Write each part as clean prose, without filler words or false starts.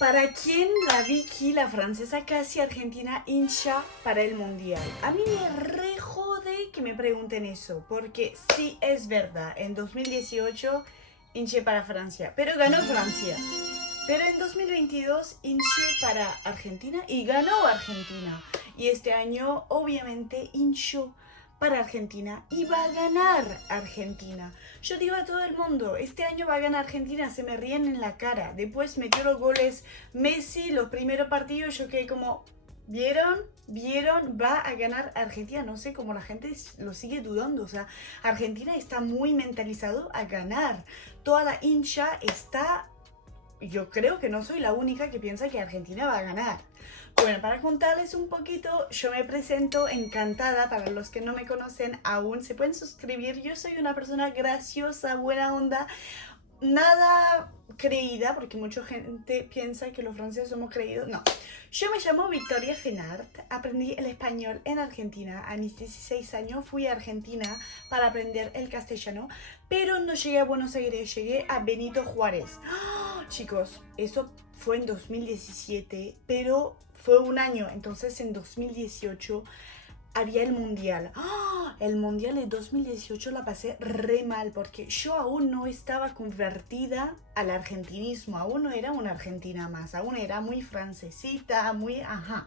¿Para quién la Vicky, la francesa casi argentina, hincha para el mundial? A mí me re jode que me pregunten eso, porque sí es verdad, en 2018 hinché para Francia, pero ganó Francia. Pero en 2022 hinché para Argentina y ganó Argentina. Y este año obviamente hinchó para Argentina y va a ganar Argentina. Yo digo a todo el mundo, este año va a ganar Argentina, se me ríen en la cara. Después metió los goles Messi, los primeros partidos, yo quedé como, ¿vieron? ¿Vieron? Va a ganar Argentina. No sé cómo la gente lo sigue dudando. O sea, Argentina está muy mentalizado a ganar. Toda la hincha está... Yo creo que no soy la única que piensa que Argentina va a ganar. Bueno, para contarles un poquito, yo me presento encantada. Para los que no me conocen aún, se pueden suscribir. Yo soy una persona graciosa, buena onda, nada creída, porque mucha gente piensa que los franceses somos creídos. No, yo me llamo Victoria Fenart, aprendí el español en Argentina. A mis 16 años fui a Argentina para aprender el castellano, pero no llegué a Buenos Aires, llegué a Benito Juárez. ¡Oh! Chicos, eso fue en 2017, pero fue un año, entonces en 2018 había el mundial. ¡Oh! El mundial de 2018 la pasé re mal porque yo aún no estaba convertida al argentinismo, aún no era una argentina más, aún era muy francesita, muy ajá.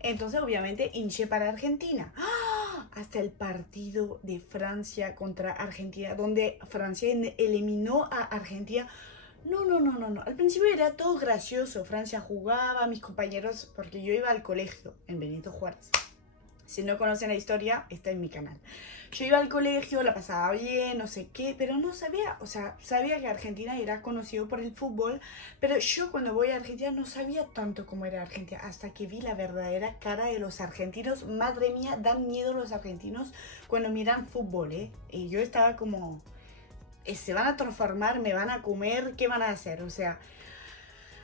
Entonces obviamente hinché para Argentina. ¡Oh! Hasta el partido de Francia contra Argentina, donde Francia eliminó a Argentina. No. Al principio era todo gracioso. Francia jugaba, mis compañeros, porque yo iba al colegio en Benito Juárez. Si no conocen la historia, está en mi canal. Yo iba al colegio, la pasaba bien, no sé qué, pero no sabía, o sea, sabía que Argentina era conocido por el fútbol, pero yo cuando voy a Argentina no sabía tanto cómo era Argentina, hasta que vi la verdadera cara de los argentinos. Madre mía, dan miedo los argentinos cuando miran fútbol, ¿eh? Y yo estaba como, se van a transformar, me van a comer, ¿qué van a hacer? O sea...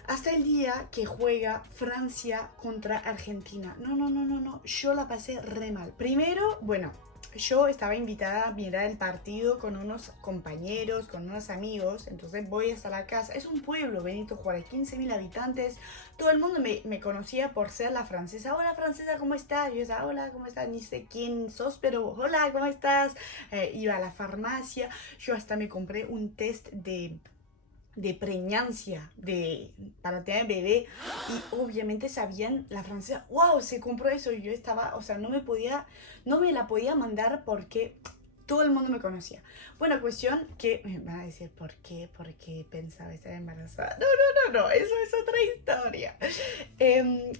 Hasta el día que juega Francia contra Argentina. No. Yo la pasé re mal. Primero, bueno, yo estaba invitada a mirar el partido con unos compañeros, con unos amigos. Entonces voy hasta la casa. Es un pueblo, Benito Juárez, 15.000 habitantes. Todo el mundo me conocía por ser la francesa. Hola, francesa, ¿cómo estás? Yo decía, hola, ¿cómo estás? Ni sé quién sos, pero hola, ¿cómo estás? Iba a la farmacia. Yo hasta me compré un test de preñancia para tener bebé y obviamente sabían la francesa, wow, se compró eso y yo estaba, o sea, no me la podía mandar porque todo el mundo me conocía. Bueno, cuestión que me van a decir, ¿por qué pensaba estar embarazada? No, eso es otra historia.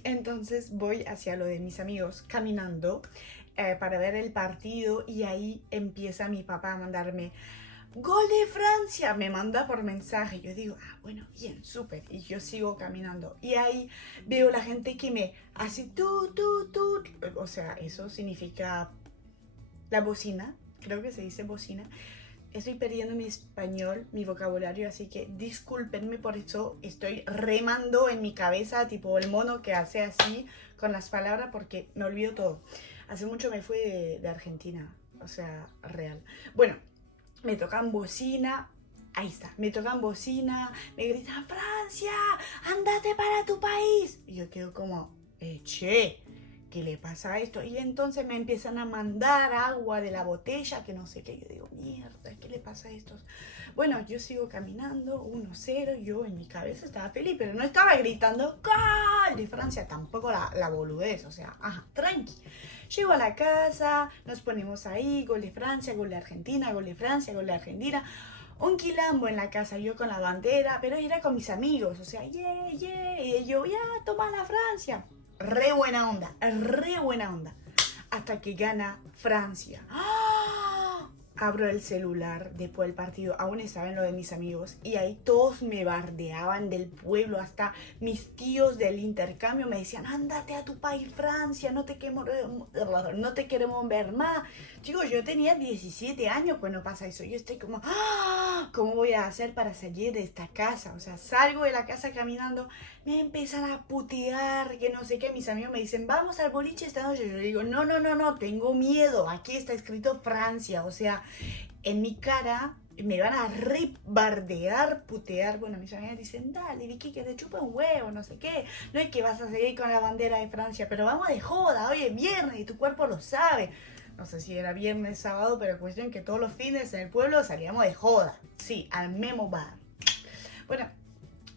Entonces voy hacia lo de mis amigos caminando para ver el partido y ahí empieza mi papá a mandarme ¡Gol de Francia! Me manda por mensaje. Yo digo, bueno, bien, súper. Y yo sigo caminando. Y ahí veo la gente que me hace tú. O sea, eso significa la bocina. Creo que se dice bocina. Estoy perdiendo mi español, mi vocabulario, así que discúlpenme por eso. Estoy remando en mi cabeza, tipo el mono que hace así con las palabras porque me olvido todo. Hace mucho me fui de Argentina. O sea, real. Bueno. Me tocan bocina, ahí está, me tocan bocina, me gritan, Francia, ándate para tu país. Y yo quedo como, che, ¿qué le pasa a esto? Y entonces me empiezan a mandar agua de la botella, que no sé qué. Yo digo, mierda, ¿qué le pasa a estos? Bueno, yo sigo caminando, 1-0, yo en mi cabeza estaba feliz, pero no estaba gritando, ¡gol! De Francia, tampoco la boludez, o sea, ajá, tranqui. Llego a la casa, nos ponemos ahí, gol de Francia, gol de Argentina, gol de Francia, gol de Argentina. Un quilombo en la casa, yo con la bandera, pero era con mis amigos, o sea, y yo, ya, toma la Francia. Re buena onda, hasta que gana Francia. ¡Ah! Abro el celular después del partido, aún estaba en lo de mis amigos, y ahí todos me bardeaban del pueblo, hasta mis tíos del intercambio me decían, ándate a tu país Francia, no te queremos ver más. Chicos, yo tenía 17 años cuando pasa eso, yo estoy como, ¿cómo voy a hacer para salir de esta casa? O sea, salgo de la casa caminando, me empiezan a putear, que no sé qué, mis amigos me dicen, vamos al boliche esta noche. Yo digo, no, tengo miedo, aquí está escrito Francia, o sea, en mi cara me van a rebardear, putear. Bueno, mis amigas dicen, dale, Vicky, que te chupa un huevo, no sé qué. No es que vas a seguir con la bandera de Francia, pero vamos de joda, hoy es viernes y tu cuerpo lo sabe. No sé si era viernes, sábado, pero cuestión que todos los fines en el pueblo salíamos de joda. Sí, al Memo Bar. Bueno,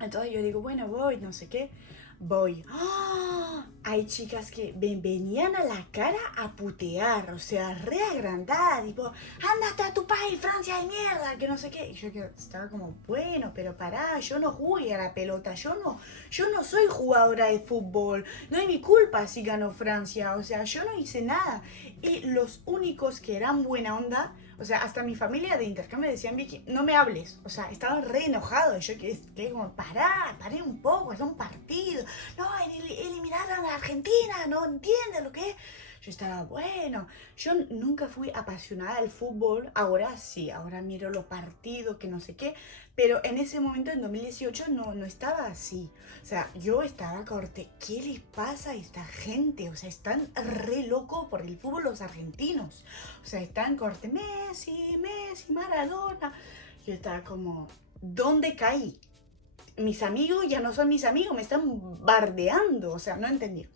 entonces yo digo, bueno, voy, no sé qué. Voy. ¡Oh! Hay chicas que venían a la cara a putear, o sea, re agrandada, tipo, ándate a tu país, Francia de mierda, que no sé qué. Y yo estaba como, bueno, pero pará, yo no jugué a la pelota, yo no soy jugadora de fútbol, no es mi culpa si ganó Francia, o sea, yo no hice nada. Y los únicos que eran buena onda, o sea, hasta mi familia de intercambio decían, Vicky, no me hables. O sea, estaban re enojados. Yo quedé como, paré un poco, es un partido. No, eliminaron a Argentina, no entiende lo que es. Yo estaba, bueno, yo nunca fui apasionada del fútbol. Ahora sí, ahora miro los partidos, que no sé qué. Pero en ese momento, en 2018, no estaba así. O sea, yo estaba corte, ¿qué les pasa a esta gente? O sea, están re locos por el fútbol los argentinos. O sea, están corte, Messi, Maradona. Yo estaba como, ¿dónde caí? Mis amigos ya no son mis amigos, me están bardeando. O sea, no entendí.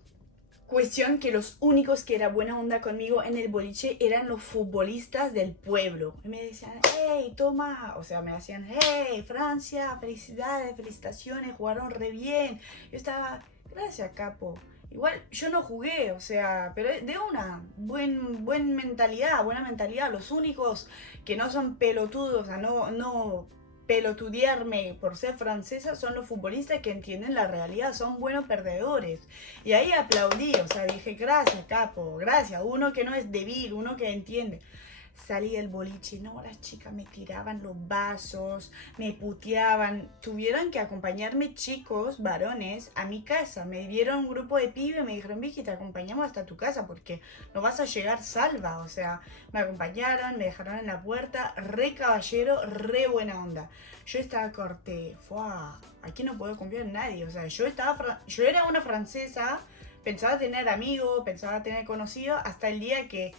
Cuestión que los únicos que era buena onda conmigo en el boliche eran los futbolistas del pueblo. Y me decían, hey, toma, o sea, me hacían, hey, Francia, felicidades, felicitaciones, jugaron re bien. Yo estaba, gracias, capo. Igual yo no jugué, o sea, pero de una buena mentalidad. Los únicos que no son pelotudos, o sea, no pelotudearme por ser francesa son los futbolistas que entienden la realidad, son buenos perdedores. Y ahí aplaudí, o sea, dije, gracias, capo, gracias, uno que no es débil, uno que entiende. Salí del boliche, no, las chicas me tiraban los vasos, me puteaban. Tuvieron que acompañarme chicos, varones, a mi casa. Me dieron un grupo de pibes, me dijeron, Vicky, te acompañamos hasta tu casa porque no vas a llegar salva. O sea, me acompañaron, me dejaron en la puerta, re caballero, re buena onda. Yo estaba corte, aquí no puedo confiar en nadie. O sea, yo era una francesa, pensaba tener amigos, pensaba tener conocidos, hasta el día que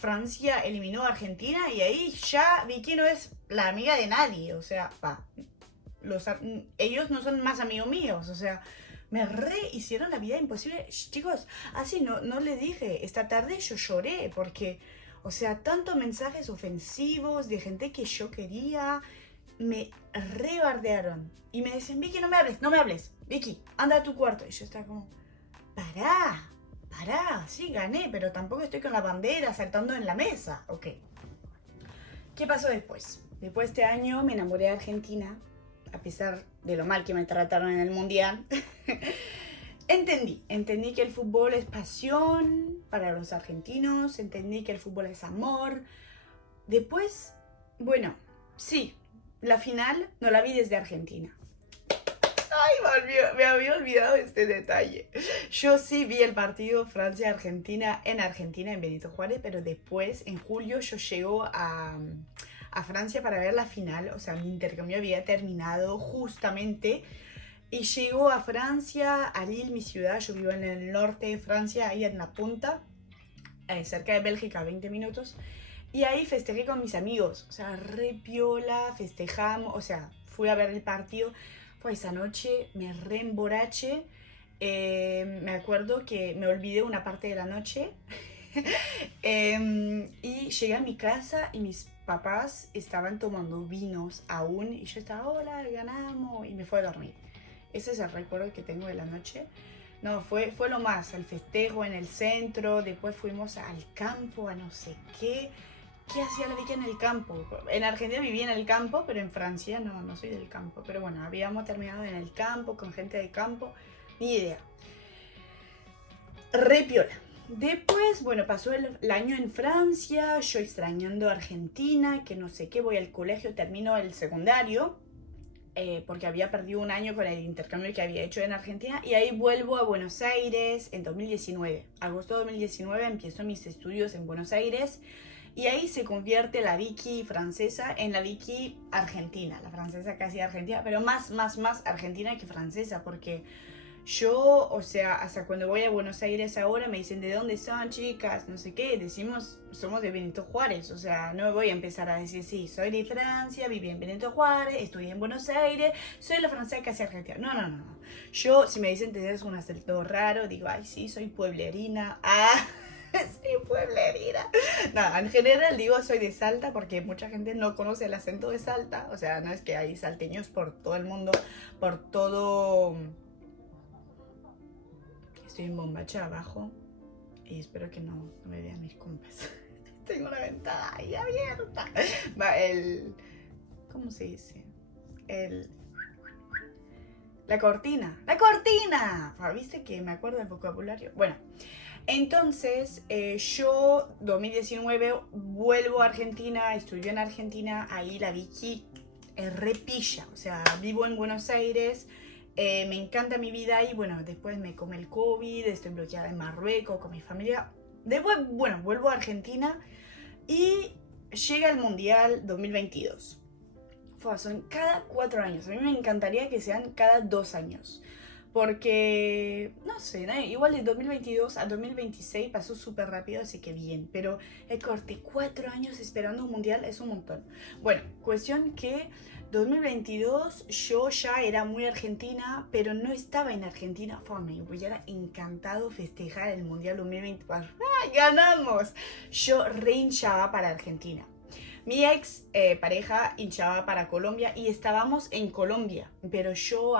Francia eliminó a Argentina y ahí ya Vicky no es la amiga de nadie, o sea, ellos no son más amigos míos, o sea, me re hicieron la vida imposible. Chicos, así no le dije, esta tarde yo lloré porque, o sea, tantos mensajes ofensivos de gente que yo quería, me rebardearon y me decían, Vicky, no me hables, Vicky, anda a tu cuarto. Y yo estaba como, pará, sí gané, pero tampoco estoy con la bandera saltando en la mesa. Ok. ¿Qué pasó después? Después de este año me enamoré de Argentina, a pesar de lo mal que me trataron en el Mundial. Entendí que el fútbol es pasión para los argentinos, entendí que el fútbol es amor. Después, bueno, sí, la final no la vi desde Argentina. Ay, me había olvidado este detalle. Yo sí vi el partido Francia-Argentina en Argentina, en Benito Juárez, pero después, en julio, yo llego a Francia para ver la final. O sea, mi intercambio había terminado justamente. Y llego a Francia, a Lille, mi ciudad. Yo vivo en el norte de Francia, ahí en la punta, cerca de Bélgica, 20 minutos. Y ahí festejé con mis amigos. O sea, re piola, festejamos. O sea, fui a ver el partido. Pues esa noche me reemboraché. Me acuerdo que me olvidé una parte de la noche. Y llegué a mi casa y mis papás estaban tomando vinos aún. Y yo estaba, hola, ganamos. Y me fui a dormir. Ese es el recuerdo que tengo de la noche. No, fue lo más. El festejo en el centro. Después fuimos al campo, a no sé qué. ¿Qué hacía la Vicky en el campo? En Argentina vivía en el campo, pero en Francia no soy del campo. Pero bueno, habíamos terminado en el campo, con gente del campo. Ni idea. Re piola. Después, bueno, pasó el año en Francia, yo extrañando Argentina, que no sé qué, voy al colegio, termino el secundario, porque había perdido un año con el intercambio que había hecho en Argentina, y ahí vuelvo a Buenos Aires en 2019. Agosto de 2019 empiezo mis estudios en Buenos Aires, y ahí se convierte la Vicky francesa en la Vicky argentina, la francesa casi argentina, pero más argentina que francesa, porque Yo, o sea, hasta cuando voy a Buenos Aires ahora me dicen, ¿de dónde son, chicas? No sé qué, decimos, somos de Benito Juárez, o sea, no voy a empezar a decir, sí, soy de Francia, viví en Benito Juárez, estudié en Buenos Aires, soy la francesa casi argentina. No, no, no, no. Yo, si me dicen, ¿tienes un acento raro? Digo, ay, sí, soy pueblerina. Ah, sí, pueblerina. No, en general digo soy de Salta porque mucha gente no conoce el acento de Salta, o sea, no es que hay salteños por todo el mundo, por todo... Estoy en Bombacha abajo y espero que no me vean mis compas. Tengo una ventana ahí abierta. Va, ¿cómo se dice? La cortina. ¡La cortina! ¿Viste que me acuerdo del vocabulario? Bueno, entonces yo 2019 vuelvo a Argentina, estudio en Argentina, ahí la Vicky es repilla, o sea, vivo en Buenos Aires. Me encanta mi vida y bueno, después me come el COVID, estoy bloqueada en Marruecos con mi familia. Después, bueno, vuelvo a Argentina y llega el Mundial 2022. Son cada 4 años. A mí me encantaría que sean cada 2 años. Porque, no sé, ¿no? Igual de 2022 a 2026 pasó súper rápido, así que bien. Pero el corte, 4 años esperando un mundial es un montón. Bueno, cuestión que 2022 yo ya era muy argentina, pero no estaba en Argentina. Me hubiera encantado festejar el mundial 2024. ¡Ah, ganamos! Yo hinchaba para Argentina. Mi ex pareja hinchaba para Colombia y estábamos en Colombia, pero yo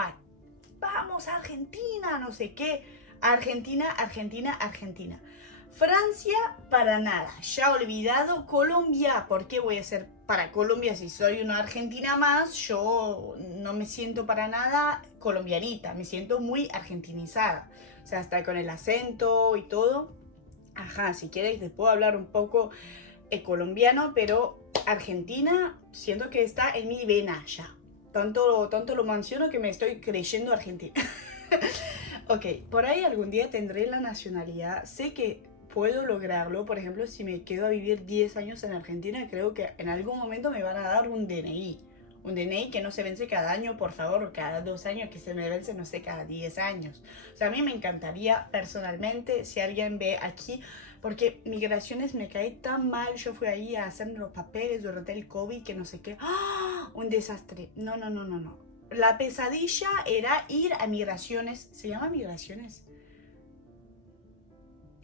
vamos a Argentina, no sé qué. Argentina, Argentina, Argentina. Francia, para nada. Ya olvidado. Colombia, ¿por qué voy a ser para Colombia si soy una argentina más? Yo no me siento para nada colombianita. Me siento muy argentinizada. O sea, hasta con el acento y todo. Ajá, si quieres te puedo hablar un poco colombiano, pero Argentina siento que está en mi vena ya. Tanto lo menciono que me estoy creyendo argentina. Ok, por ahí algún día tendré la nacionalidad. Sé que puedo lograrlo. Por ejemplo, si me quedo a vivir 10 años en Argentina, creo que en algún momento me van a dar un DNI. Un DNI que no se vence cada año, por favor, cada 2 años, que se me vence, no sé, cada 10 años. O sea, a mí me encantaría personalmente, si alguien ve aquí, porque migraciones me cae tan mal. Yo fui ahí a hacer los papeles durante el COVID, que no sé qué. ¡Ah! Un desastre. No, no, no, no, no. La pesadilla era ir a migraciones. ¿Se llama migraciones?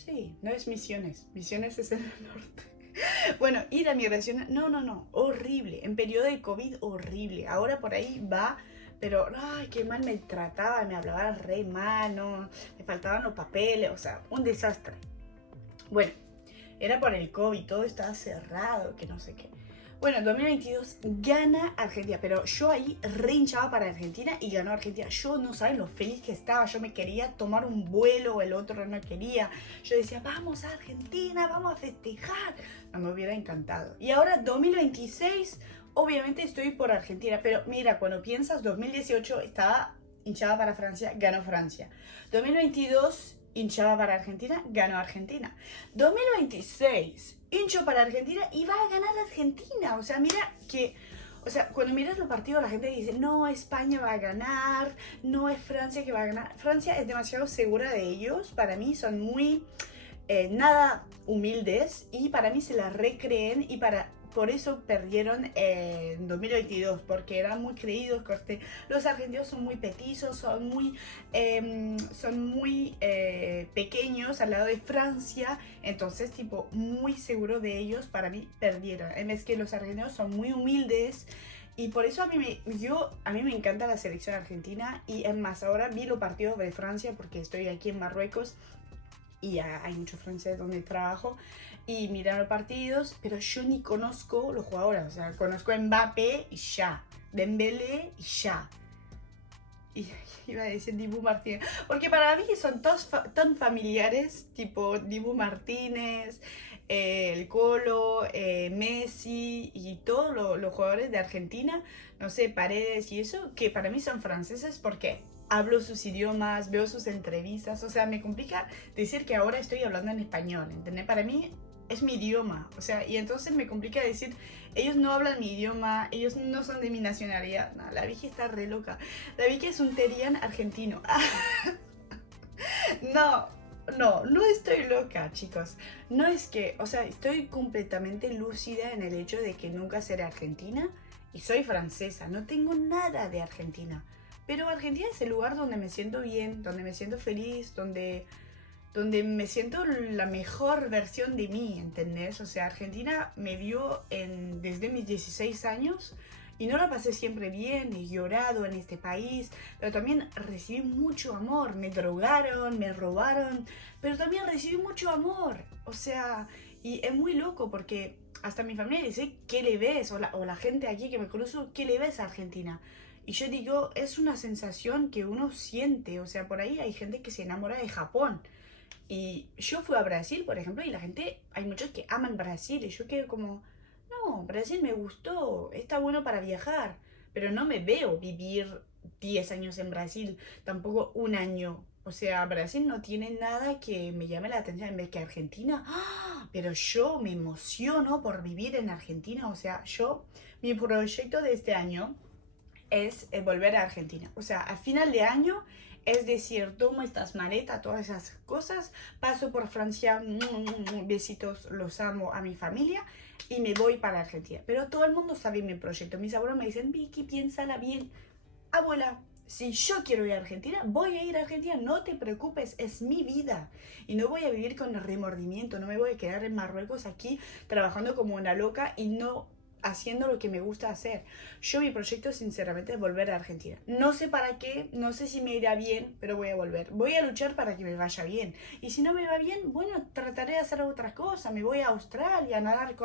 Sí, no es misiones. Misiones es en el norte. Bueno, ir a migraciones. No, no, no. Horrible. En periodo de COVID, horrible. Ahora por ahí va. Pero, ay, qué mal me trataba. Me hablaba re mal. No, me faltaban los papeles. O sea, un desastre. Bueno, era por el COVID, todo estaba cerrado, que no sé qué. Bueno, en 2022 gana Argentina, pero yo ahí hinchaba para Argentina y ganó Argentina. Yo no saben lo feliz que estaba, yo me quería tomar un vuelo, el otro no quería. Yo decía, vamos a Argentina, vamos a festejar. No, me hubiera encantado. Y ahora 2026, obviamente estoy por Argentina, pero mira, cuando piensas, 2018 estaba hinchada para Francia, ganó Francia. 2022... hinchaba para Argentina, ganó Argentina. 2026, hincho para Argentina y va a ganar Argentina. O sea, mira que... O sea, cuando miras los partidos la gente dice, no, España va a ganar, no es Francia que va a ganar. Francia es demasiado segura de ellos. Para mí son muy... nada humildes y para mí se la recreen y por eso perdieron en 2022, porque eran muy creídos. Los argentinos son muy petizos, son muy pequeños al lado de Francia, entonces tipo muy seguro de ellos. Para mí perdieron, en vez que los argentinos son muy humildes. Y por eso a mí me encanta la selección argentina. Y es más, ahora vi los partidos de Francia porque estoy aquí en Marruecos y hay muchos franceses donde trabajo y miran los partidos, pero yo ni conozco los jugadores. O sea, conozco a Mbappé y ya, Dembélé y ya. Y iba a decir Dibu Martínez, porque para mí son todos tan familiares, tipo Dibu Martínez, el Colo, Messi y todos los jugadores de Argentina, no sé, Paredes y eso, que para mí son franceses porque hablo sus idiomas, veo sus entrevistas. O sea, me complica decir que ahora estoy hablando en español, ¿entendés? Para mí es mi idioma, o sea, y entonces me complica decir, ellos no hablan mi idioma, ellos no son de mi nacionalidad. No, la Vicky está re loca. La Vicky es un terian argentino. No, no estoy loca, chicos. No es que, o sea, estoy completamente lúcida en el hecho de que nunca seré argentina y soy francesa. No tengo nada de Argentina. Pero Argentina es el lugar donde me siento bien, donde me siento feliz, donde me siento la mejor versión de mí, ¿entendés? O sea, Argentina me vio desde mis 16 años y no la pasé siempre bien, he llorado en este país, pero también recibí mucho amor, me drogaron, me robaron, pero también recibí mucho amor, o sea, y es muy loco porque hasta mi familia dice, ¿qué le ves? O la gente aquí que me cruzo, ¿qué le ves a Argentina? Y yo digo, es una sensación que uno siente, o sea, por ahí hay gente que se enamora de Japón. Y yo fui a Brasil, por ejemplo, y la gente, hay muchos que aman Brasil, y yo quedo como, no, Brasil me gustó, está bueno para viajar, pero no me veo vivir 10 años en Brasil, tampoco un año. O sea, Brasil no tiene nada que me llame la atención en vez que Argentina. ¡Ah! Pero yo me emociono por vivir en Argentina. O sea, mi proyecto de este año es volver a Argentina. O sea, a final de año, es decir, tomo estas maletas, todas esas cosas, paso por Francia, besitos, los amo a mi familia y me voy para Argentina. Pero todo el mundo sabe mi proyecto. Mis abuelos me dicen, Vicky, piénsala bien. Abuela, si yo quiero ir a Argentina, voy a ir a Argentina, no te preocupes, es mi vida. Y no voy a vivir con remordimiento, no me voy a quedar en Marruecos aquí trabajando como una loca y no haciendo lo que me gusta hacer. Mi proyecto sinceramente es volver a Argentina. No sé para qué, no sé si me irá bien, pero voy a volver. Voy a luchar para que me vaya bien. Y si no me va bien, bueno, trataré de hacer otra cosa. Me voy a Australia a nadar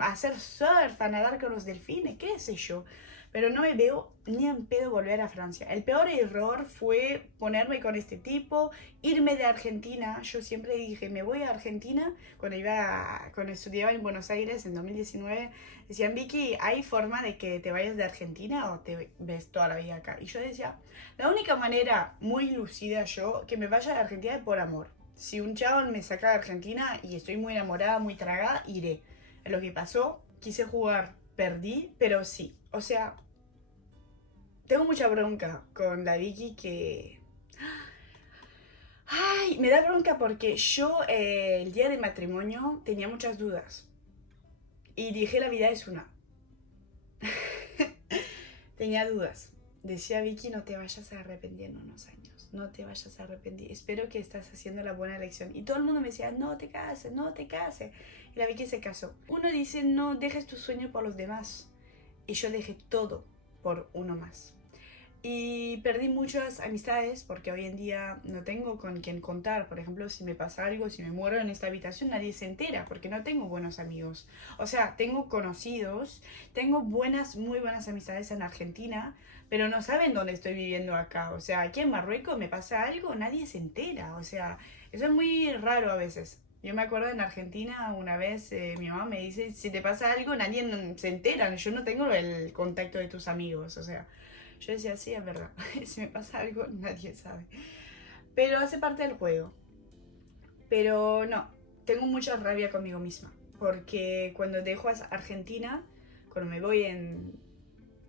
a hacer surf, a nadar con los delfines, qué sé yo. Pero no me veo ni en pedo volver a Francia. El peor error fue ponerme con este tipo, irme de Argentina. Yo siempre dije, me voy a Argentina. Cuando estudiaba en Buenos Aires en 2019, decían, Vicky, ¿hay forma de que te vayas de Argentina o te ves toda la vida acá? Y yo decía, la única manera muy lucida que me vaya de Argentina es por amor. Si un chabón me saca de Argentina y estoy muy enamorada, muy tragada, iré. Es lo que pasó, quise jugar, perdí, pero sí. O sea, tengo mucha bronca con la Vicky que... Ay, me da bronca porque yo el día del matrimonio tenía muchas dudas. Y dije, la vida es una. Tenía dudas. Decía, Vicky, no te vayas a arrepentir en unos años. No te vayas a arrepentir. Espero que estás haciendo la buena elección. Y todo el mundo me decía, no te cases, no te cases. Y la Vicky se casó. Uno dice, no dejes tu sueño por los demás. Y yo dejé todo por uno más. Y perdí muchas amistades porque hoy en día no tengo con quien contar. Por ejemplo, si me pasa algo, si me muero en esta habitación, nadie se entera porque no tengo buenos amigos. O sea, tengo conocidos, tengo muy buenas amistades en Argentina, pero no saben dónde estoy viviendo acá. O sea, aquí en Marruecos me pasa algo, nadie se entera. O sea, eso es muy raro a veces. Yo me acuerdo en Argentina una vez mi mamá me dice, si te pasa algo nadie se entera, yo no tengo el contacto de tus amigos, o sea, yo decía, sí, es verdad, si me pasa algo nadie sabe. Pero hace parte del juego. Pero no, tengo mucha rabia conmigo misma, porque cuando dejo a Argentina, cuando me voy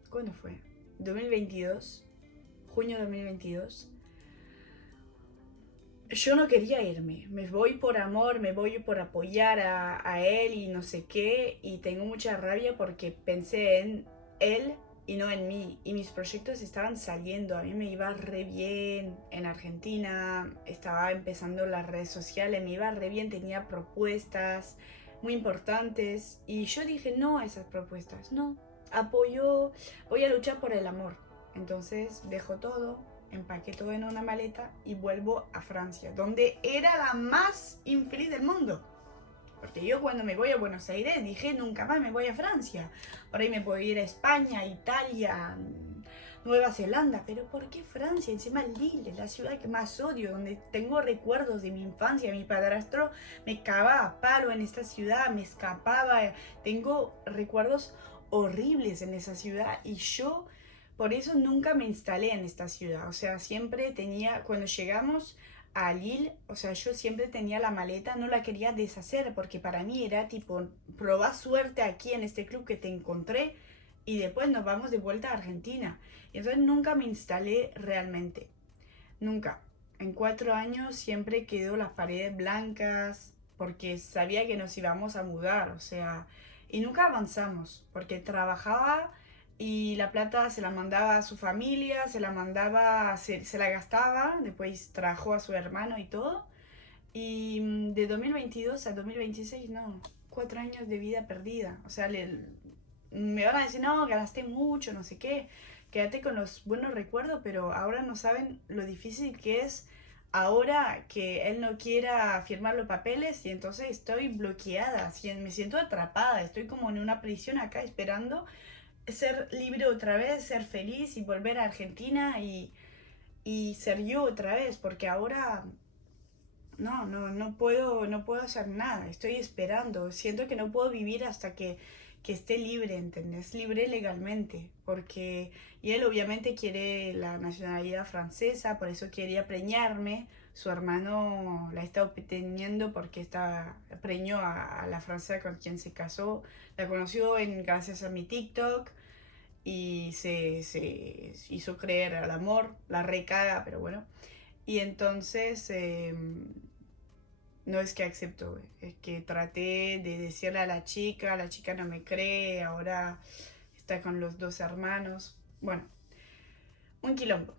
¿cuándo fue? 2022, junio 2022. Yo no quería irme, me voy por amor, me voy por apoyar a él y no sé qué, y tengo mucha rabia porque pensé en él y no en mí, y mis proyectos estaban saliendo, a mí me iba re bien en Argentina, estaba empezando las redes sociales, me iba re bien, tenía propuestas muy importantes, y yo dije no a esas propuestas, no, voy a luchar por el amor, entonces dejo todo, empaqué todo en una maleta y vuelvo a Francia, donde era la más infeliz del mundo. Porque yo cuando me voy a Buenos Aires dije nunca más me voy a Francia. Por ahí me puedo ir a España, Italia, Nueva Zelanda. Pero ¿por qué Francia? Encima Lille, la ciudad que más odio, donde tengo recuerdos de mi infancia. Mi padrastro me cagaba a palo en esta ciudad, me escapaba. Tengo recuerdos horribles en esa ciudad y yo... Por eso nunca me instalé en esta ciudad, o sea, siempre cuando llegamos a Lille, o sea, yo siempre tenía la maleta, no la quería deshacer, porque para mí era tipo, probá suerte aquí en este club que te encontré, y después nos vamos de vuelta a Argentina. Y entonces nunca me instalé realmente, nunca. En 4 años siempre quedó las paredes blancas porque sabía que nos íbamos a mudar, o sea, y nunca avanzamos porque trabajaba y la plata se la mandaba a su familia, se la mandaba, se la gastaba, después trajo a su hermano y todo. Y de 2022 a 2026, no, 4 años de vida perdida. O sea, me van a decir, no, ganaste mucho, no sé qué, quédate con los buenos recuerdos, pero ahora no saben lo difícil que es ahora que él no quiera firmar los papeles y entonces estoy bloqueada, me siento atrapada, estoy como en una prisión acá esperando ser libre otra vez, ser feliz y volver a Argentina y ser yo otra vez, porque ahora no puedo hacer nada, estoy esperando, siento que no puedo vivir hasta que esté libre, ¿entendés? Libre legalmente, porque y él obviamente quiere la nacionalidad francesa, por eso quería preñarme, su hermano la está obteniendo porque preñó a la francesa con quien se casó, la conoció gracias a mi TikTok y se hizo creer al amor, la recaga, pero bueno. Y entonces, no es que acepto, es que traté de decirle a la chica no me cree, ahora está con los dos hermanos. Bueno, un quilombo.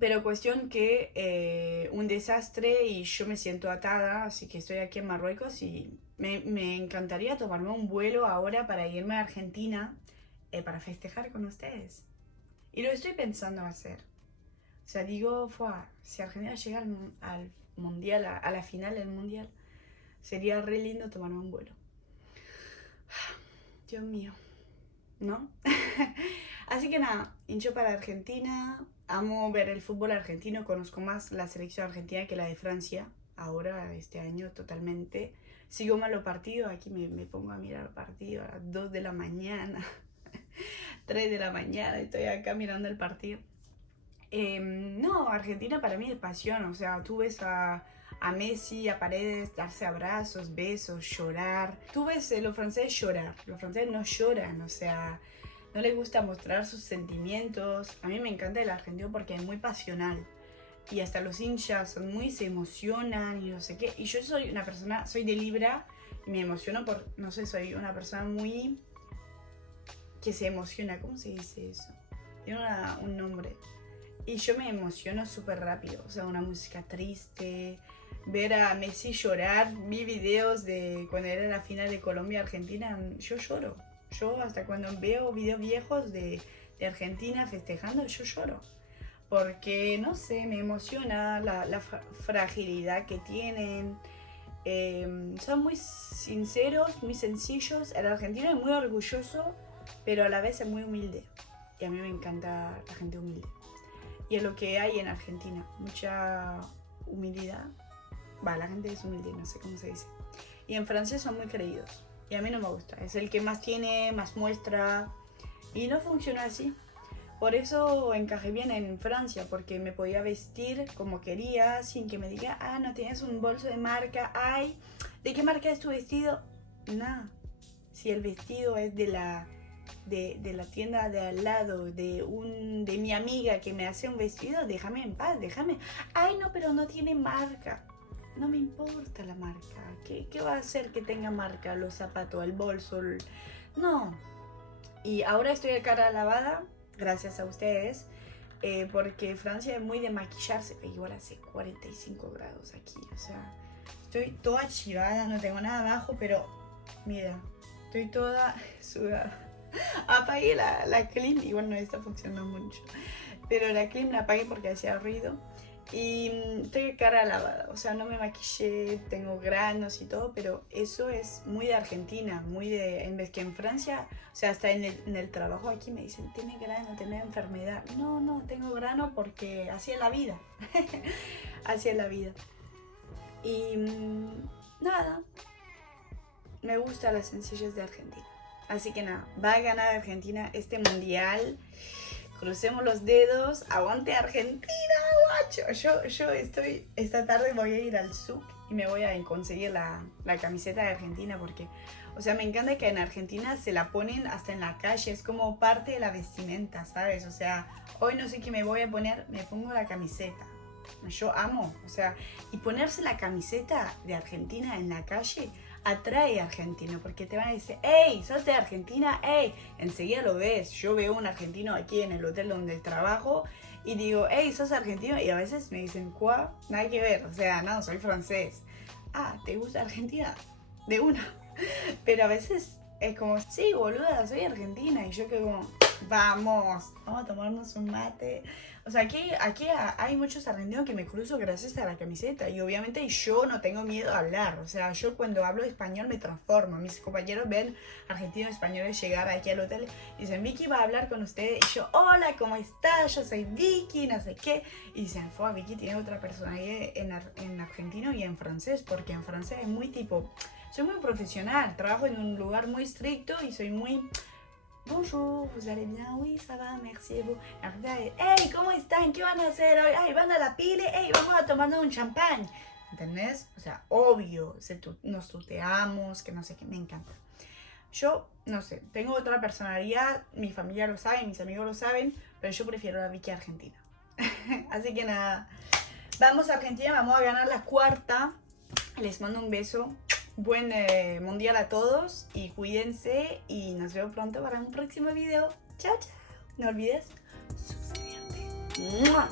Pero cuestión que un desastre y yo me siento atada, así que estoy aquí en Marruecos y me encantaría tomarme un vuelo ahora para irme a Argentina para festejar con ustedes. Y lo estoy pensando hacer. O sea, digo, si Argentina llega al mundial, a la final del mundial, sería re lindo tomarme un vuelo. Dios mío, ¿no? Así que nada, hincho para Argentina. Amo ver el fútbol argentino. Conozco más la selección argentina que la de Francia. Ahora, este año, totalmente. Sigo mal los partidos. Aquí me pongo a mirar partidos a las 2 de la mañana, 3 de la mañana. Estoy acá mirando el partido. No, Argentina para mí es pasión, o sea, tú ves a Messi, a Paredes darse abrazos, besos, llorar. Tú ves los franceses llorar, los franceses no lloran, o sea, no les gusta mostrar sus sentimientos. A mí me encanta el argentino porque es muy pasional y hasta los hinchas se emocionan y no sé qué. Y yo soy una persona, soy de Libra y me emociono no sé, soy una persona muy que se emociona, ¿cómo se dice eso? Tiene un nombre. Y yo me emociono súper rápido, o sea, una música triste, ver a Messi llorar, vi videos de cuando era la final de Colombia-Argentina, yo lloro. Yo hasta cuando veo videos viejos de Argentina festejando, yo lloro. Porque, no sé, me emociona la fragilidad que tienen. Son muy sinceros, muy sencillos. El argentino es muy orgulloso, pero a la vez es muy humilde. Y a mí me encanta la gente humilde. Y es lo que hay en Argentina, mucha humildad. La gente es humilde, no sé cómo se dice. Y en Francia son muy creídos. Y a mí no me gusta. Es el que más tiene, más muestra. Y no funciona así. Por eso encajé bien en Francia, porque me podía vestir como quería, sin que me diga, no tienes un bolso de marca. Ay, ¿de qué marca es tu vestido? Nada. Si el vestido es de la tienda de al lado, de mi amiga que me hace un vestido, déjame en paz, déjame. Ay, no, pero no tiene marca. No me importa la marca. ¿Qué va a hacer que tenga marca? Los zapatos, el bolso. No. Y ahora estoy a cara lavada, gracias a ustedes, porque Francia es muy de maquillarse. Igual hace 45 grados aquí, o sea, estoy toda chivada, no tengo nada abajo, pero mira, estoy toda sudada. Apagué la clim, igual no está funcionando mucho, pero la clim la apagué porque hacía ruido y estoy cara lavada, o sea, no me maquillé, tengo granos y todo, pero eso es muy de Argentina, en vez que en Francia, o sea, hasta en el trabajo aquí me dicen, tiene grano, tiene enfermedad. No, tengo grano porque así es la vida, así es la vida. Y nada, me gusta la sencillez de Argentina. Así que nada, va a ganar Argentina este mundial. Crucemos los dedos. ¡Aguante Argentina, guacho! Yo esta tarde voy a ir al souk y me voy a conseguir la camiseta de Argentina porque, o sea, me encanta que en Argentina se la ponen hasta en la calle. Es como parte de la vestimenta, ¿sabes? O sea, hoy no sé qué me voy a poner, me pongo la camiseta. yo amo, o sea, y ponerse la camiseta de Argentina en la calle atrae a argentino, porque te van a decir, hey, sos de Argentina, hey, enseguida lo ves. Yo veo un argentino aquí en el hotel donde trabajo y digo, hey, sos argentino, y a veces me dicen, ¿cuá? Nada que ver, o sea, no, soy francés. Ah, ¿te gusta Argentina? De una. Pero a veces es como, sí, boluda, soy argentina, y yo que como, vamos a tomarnos un mate. O sea, aquí hay muchos argentinos que me cruzo gracias a la camiseta, y obviamente yo no tengo miedo a hablar. O sea, yo cuando hablo español me transformo. Mis compañeros ven argentinos españoles llegar aquí al hotel y dicen, Vicky va a hablar con usted, y yo, hola, ¿cómo estás? Yo soy Vicky, no sé qué. Y dicen, fue, Vicky tiene otra personalidad en argentino y en francés, porque en francés es muy tipo, soy muy profesional, trabajo en un lugar muy estricto y soy muy... Bonjour, ¿vous allez bien? Oui, ça va, merci, vous. Hey, ¿cómo están? ¿Qué van a hacer hoy? Ay, van a la pile, hey, vamos a tomarnos un champán. ¿Entendés? O sea, obvio, nos tuteamos, que no sé qué, me encanta. Yo, no sé, tengo otra personalidad, mi familia lo sabe, mis amigos lo saben, pero yo prefiero la Vicky argentina. Así que nada, vamos a Argentina, vamos a ganar la cuarta. Les mando un beso. Buen mundial a todos y cuídense, y nos vemos pronto para un próximo video. Chao, chao. No olvides suscribirte. ¡Mua!